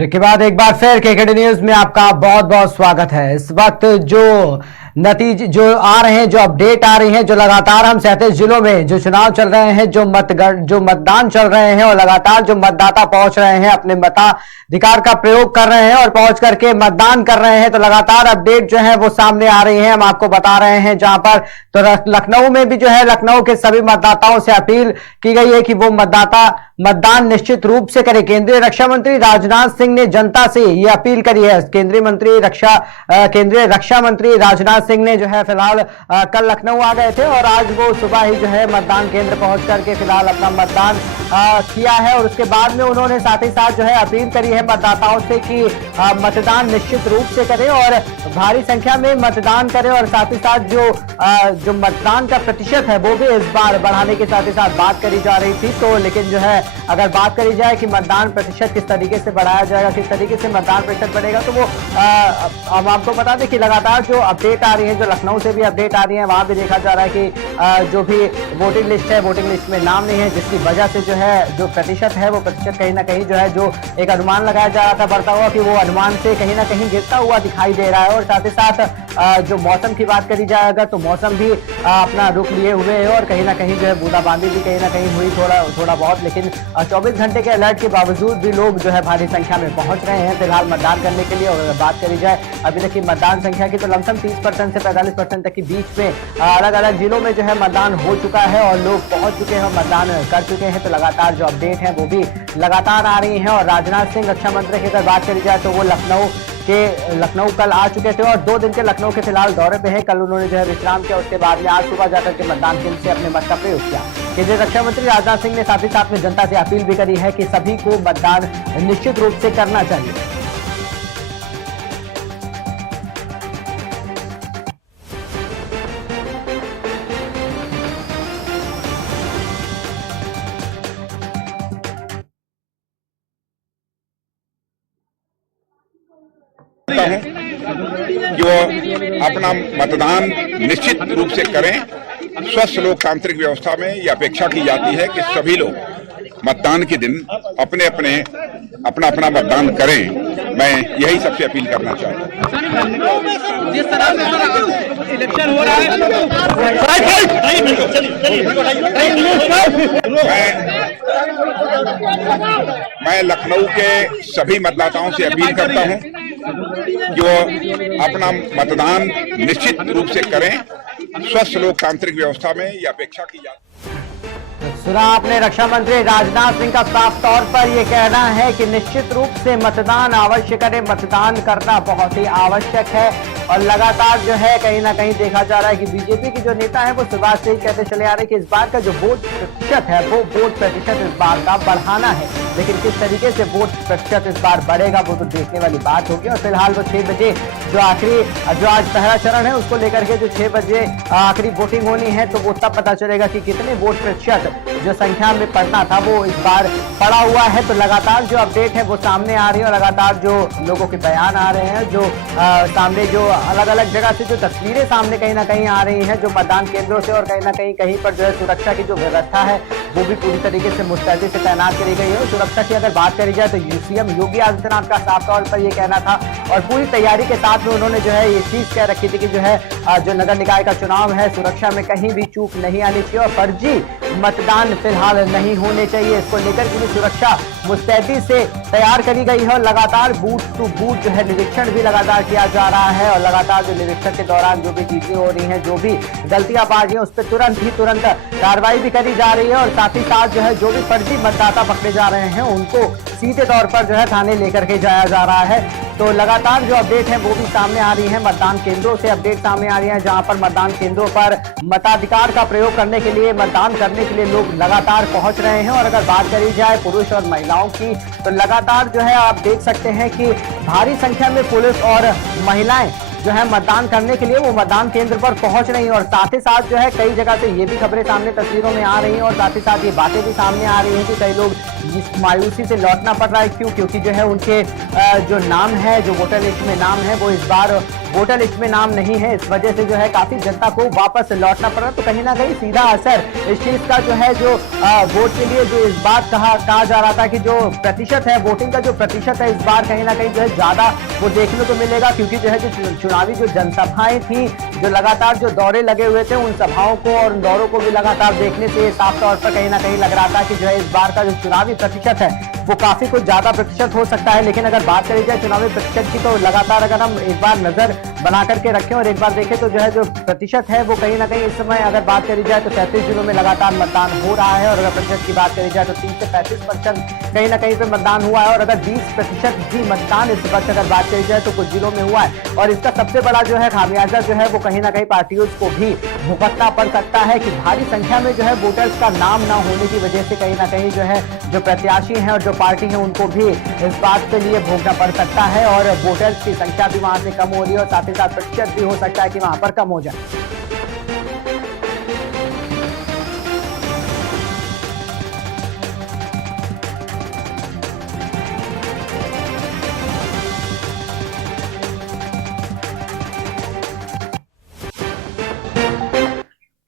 Break के बाद एक बार फिर केकेडी न्यूज में आपका बहुत बहुत स्वागत है। इस वक्त जो नतीजे जो आ रहे हैं, जो अपडेट आ रही हैं, जो लगातार हम 37 जिलों में जो चुनाव चल रहे हैं, जो मतदान चल रहे हैं और लगातार जो मतदाता पहुंच रहे हैं, अपने मताधिकार का प्रयोग कर रहे हैं और पहुंच करके मतदान कर रहे हैं, तो लगातार अपडेट जो है वो सामने आ रही है। हम आपको बता रहे हैं जहां पर तो लखनऊ में भी जो है लखनऊ के सभी मतदाताओं से अपील की गई है कि वो मतदान निश्चित रूप से करें। केंद्रीय रक्षा मंत्री राजनाथ सिंह ने जनता से यह अपील करी है। केंद्रीय रक्षा मंत्री राजनाथ सिंह ने जो है फिलहाल कल लखनऊ आ गए थे और आज वो सुबह ही जो है मतदान केंद्र पहुंच करके फिलहाल अपना मतदान किया है और उसके बाद में उन्होंने साथ ही साथ जो है अपील करी है मतदाताओं से कि मतदान निश्चित रूप से करें और भारी संख्या में मतदान करें और साथ ही साथ जो मतदान का प्रतिशत है वो भी इस बार बढ़ाने के साथ ही साथ बात करी जा रही थी। तो लेकिन जो है अगर बात करी जाए कि मतदान प्रतिशत किस तरीके से बढ़ाया जाएगा, किस तरीके से मतदान प्रतिशत बढ़ेगा, तो वो हम आपको बता दें कि लगातार जो अपडेट आ रही है, जो लखनऊ से भी अपडेट आ रही है, वहां भी देखा जा रहा है कि जो भी वोटिंग लिस्ट है, वोटिंग लिस्ट में नाम नहीं है, जिसकी वजह से जो है जो प्रतिशत है वो प्रतिशत कहीं ना कहीं जो है जो एक अनुमान लगाया जा रहा था बढ़ता हुआ, कि वो अनुमान से कहीं ना कहीं गिरता हुआ दिखाई दे रहा है। और साथ ही साथ जो मौसम की बात करी जाए अगर, तो मौसम भी अपना रुख लिए हुए है और कहीं ना कहीं जो है बूंदाबांदी भी कहीं ना कहीं हुई थोड़ा बहुत, लेकिन 24 घंटे के अलर्ट के बावजूद भी लोग जो है भारी संख्या में पहुंच रहे हैं फिलहाल मतदान करने के लिए। और अगर बात करी जाए अभी तक की मतदान संख्या की, तो लमसम 30% से 45% तक के बीच में अलग अलग जिलों में जो है मतदान हो चुका है और लोग पहुंच चुके हैं, मतदान कर चुके हैं। तो लगातार जो अपडेट है वो भी लगातार आ रही है। और राजनाथ सिंह रक्षा मंत्री की अगर बात करी जाए तो वो लखनऊ कल आ चुके थे और 2 दिन के लखनऊ के फिलहाल दौरे पे है। कल उन्होंने जो है विश्राम किया, उसके बाद में आज सुबह जाकर के मतदान केंद्र से अपने मत का प्रयोग किया। केंद्रीय रक्षा मंत्री राजनाथ सिंह ने साथ ही साथ में जनता से अपील भी करी है कि सभी को मतदान निश्चित रूप से करना चाहिए। कि वो अपना मतदान निश्चित रूप से करें। स्वस्थ लोकतांत्रिक व्यवस्था में यह अपेक्षा की जाती है कि सभी लोग मतदान के दिन अपना मतदान करें। मैं यही सबसे अपील करना चाहता हूँ। जिस तरह से इलेक्शन हो रहा है, मैं लखनऊ के सभी मतदाताओं से अपील करता हूं कि वो अपना मतदान निश्चित रूप से करें। स्वस्थ लोकतांत्रिक व्यवस्था में यह अपेक्षा की जाती है। सुना आपने रक्षा मंत्री राजनाथ सिंह का साफ तौर पर यह कहना है कि निश्चित रूप से मतदान अवश्य करें, मतदान करना बहुत ही आवश्यक है। और लगातार जो है कहीं ना कहीं देखा जा रहा है कि बीजेपी के जो नेता हैं वो सुबह से ही कहते चले आ रहे हैं कि इस बार का जो वोट प्रतिशत है वो वोट प्रतिशत इस बार का बढ़ाना है, लेकिन किस तरीके से वोट प्रतिशत इस बार बढ़ेगा वो तो देखने वाली बात होगी। और फिलहाल वो 6 बजे जो आज पहला चरण है उसको लेकर के जो 6 बजे आखिरी वोटिंग होनी है, तो वो तब पता चलेगा कि कितने वोट प्रतिशत जो संख्या में पड़ना था वो इस बार पड़ा हुआ है। तो लगातार जो अपडेट है वो सामने आ रही है और लगातार जो लोगों के बयान आ रहे हैं, जो सामने जो अलग अलग जगह से जो तस्वीरें सामने कहीं ना कहीं आ रही हैं जो मतदान केंद्रों से, और कहीं ना कहीं पर जो है सुरक्षा की जो व्यवस्था है वो भी पूरी तरीके से मुस्तैदी से तैनात करी गई है। सुरक्षा की अगर बात करी जाए तो सीएम योगी आदित्यनाथ का साफ तौर पर यह कहना था और पूरी तैयारी के साथ में उन्होंने जो है ये चीज कह रखी थी कि जो है जो नगर निकाय का चुनाव है सुरक्षा में कहीं भी चूक नहीं आनी चाहिए और फर्जी मतदान फिलहाल नहीं होने चाहिए। इसको लेकर की सुरक्षा मुस्तैदी से तैयार करी गई है और लगातार बूथ टू बूथ जो है निरीक्षण भी लगातार किया जा रहा है। और लगातार जो निरीक्षण के दौरान जो भी चीजें हो रही हैं, जो भी गलतियां पा रही हैं, उस पर तुरंत कार्रवाई भी करी जा रही है। और साथ ही साथ जो है जो भी फर्जी मतदाता पकड़े जा रहे हैं उनको सीधे तौर पर जो है थाने लेकर के जाया जा रहा है। तो लगातार जो अपडेट है वो भी सामने आ रही है। मतदान केंद्रों से अपडेट सामने आ रही है, जहां पर मतदान केंद्रों पर मताधिकार का प्रयोग करने के लिए, मतदान करने के लिए लोग लगातार पहुंच रहे हैं। और अगर बात करी जाए पुरुष और महिलाओं की, तो लगातार जो है आप देख सकते हैं कि भारी संख्या में पुलिस और महिलाएं जो है मतदान करने के लिए वो मतदान केंद्र पर पहुंच रही है। और साथ ही साथ जो है कई जगह से ये भी खबरें सामने तस्वीरों में आ रही हैं और साथ ही साथ ये बातें भी सामने आ रही हैं कि कई लोग मायूसी से लौटना पड़ रहा है। क्योंकि जो है उनके जो नाम है, जो वोटर लिस्ट में नाम है, वो इस बार वोटर लिस्ट में नाम नहीं है। इस वजह से जो है काफी जनता को वापस लौटना पड़ा। तो कहीं ना कहीं सीधा असर इस चीज का जो है जो वोट के लिए जो इस बात कहा जा रहा था कि जो प्रतिशत है, वोटिंग का जो प्रतिशत है इस बार कहीं ना कहीं जो है ज्यादा वो देखने को मिलेगा, क्योंकि जो है जो चुनावी जो जनसभाएं थी, जो लगातार जो दौरे लगे हुए थे, उन सभाओं को और उन दौरों को भी लगातार देखने से साफ तौर पर कहीं ना कहीं लग रहा था कि जो है इस बार का जो चुनावी प्रतिशत है वो काफी कुछ ज्यादा प्रतिशत हो सकता है। लेकिन अगर बात करी जाए चुनावी प्रतिशत की, तो लगातार अगर हम एक बार नजर बना करके रखें और एक बार देखें तो जो है जो प्रतिशत है वो कहीं ना कहीं इस समय अगर बात करी जाए तो 33 जिलों में लगातार मतदान हो रहा है। और अगर प्रतिशत की बात करी जाए तो 30 से 35% कहीं ना कहीं पे मतदान हुआ है। और अगर 20% भी मतदान इस वक्त अगर बात करी जाए तो कुछ जिलों में हुआ है। और इसका सबसे बड़ा जो है खामियाजा जो है वो कहीं ना कहीं पार्टियों को भी भुगतना पड़ सकता है कि भारी संख्या में जो है वोटर्स का नाम ना होने की वजह से कहीं ना कहीं जो है जो प्रत्याशी हैं और जो पार्टी है उनको भी इस बात के लिए भोगना पड़ सकता है। और वोटर्स की संख्या भी वहां से कम हो रही है और साथ ही साथ प्रतिशत भी हो सकता है कि वहां पर कम हो जाए।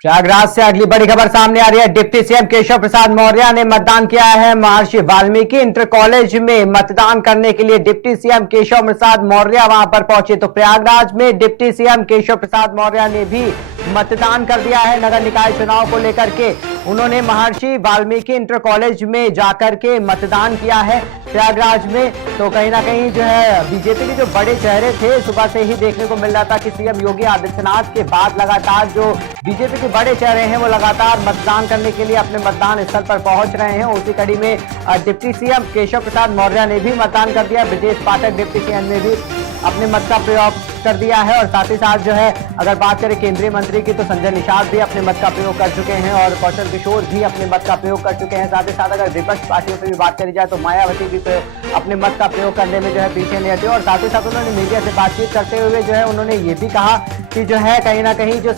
प्रयागराज से अगली बड़ी खबर सामने आ रही है। डिप्टी सीएम केशव प्रसाद मौर्य ने मतदान किया है। महर्षि वाल्मीकि इंटर कॉलेज में मतदान करने के लिए डिप्टी सीएम केशव प्रसाद मौर्य वहां पर पहुंचे। तो प्रयागराज में डिप्टी सीएम केशव प्रसाद मौर्य ने भी मतदान कर दिया है। नगर निकाय चुनाव को लेकर के उन्होंने महर्षि वाल्मीकि इंटर कॉलेज में जाकर के मतदान किया है प्रयागराज में। तो कहीं ना कहीं जो है बीजेपी के जो बड़े चेहरे थे, सुबह से ही देखने को मिल रहा था कि सीएम योगी आदित्यनाथ के बाद लगातार जो बीजेपी के बड़े चेहरे हैं वो लगातार मतदान करने के लिए अपने मतदान स्थल पर पहुंच रहे हैं। उसी कड़ी में डिप्टी सीएम केशव प्रसाद मौर्य ने भी मतदान कर दिया। ब्रजेश पाठक डिप्टी सीएम ने भी अपने मत का प्रयोग कर दिया है। और साथ ही साथ जो है अगर बात करें केंद्रीय मंत्री की, तो संजय निषाद भी अपने मत का प्रयोग कर चुके हैं और कौशल किशोर भी अपने मत का प्रयोग कर चुके हैं। साथ ही साथ अगर विपक्ष पार्टियों से भी बात करी जाए तो मायावती भी अपने मत का प्रयोग करने में जो है पीछे नहीं हटे। और साथ ही साथ उन्होंने मीडिया से बातचीत करते हुए जो है उन्होंने ये भी कहा कि जो है कहीं ना कहीं जो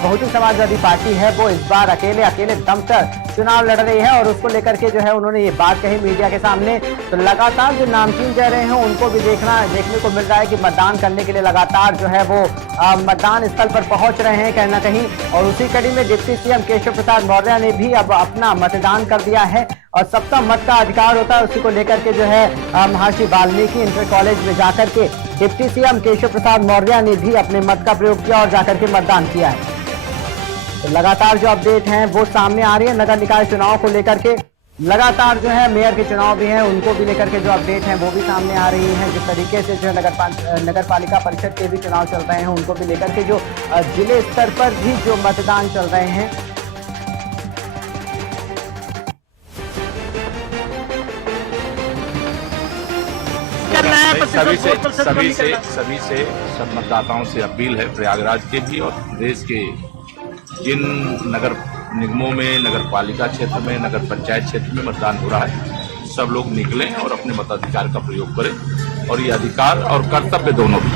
बहुजन समाजवादी पार्टी है वो इस बार अकेले दम पर चुनाव लड़ रही है। और उसको लेकर के जो है उन्होंने ये बात कही मीडिया के सामने। तो लगातार जो नामचीन चेहरे हैं उनको भी देखने को मिल रहा है कि मतदान करने के लिए लगातार जो है वो मतदान स्थल पर पहुंच रहे हैं कहीं ना कहीं। और उसी कड़ी में डिप्टी सीएम केशव प्रसाद मौर्य ने भी अब अपना मतदान कर दिया है। और सबका मत का अधिकार होता है, उसी को लेकर के जो है महर्षि वाल्मीकि इंटर कॉलेज में जाकर के डिप्टी सीएम केशव प्रसाद मौर्य ने भी अपने मत का प्रयोग किया और जाकर के मतदान किया है। तो लगातार जो अपडेट हैं वो सामने आ रही है नगर निकाय चुनाव को लेकर के। लगातार जो है मेयर के चुनाव भी हैं, उनको भी लेकर के जो अपडेट हैं वो भी सामने आ रही हैं। जिस तरीके से जो है नगर पालिका परिषद के भी चुनाव चल रहे हैं, उनको भी लेकर के जो जिले स्तर पर भी जो मतदान चल रहे हैं। सभी से सब मतदाताओं से अपील है, प्रयागराज के भी और देश के जिन नगर निगमों में, नगर पालिका क्षेत्र में, नगर पंचायत क्षेत्र में मतदान हो रहा है, सब लोग निकलें और अपने मताधिकार का प्रयोग करें। और ये अधिकार और कर्तव्य दोनों भी।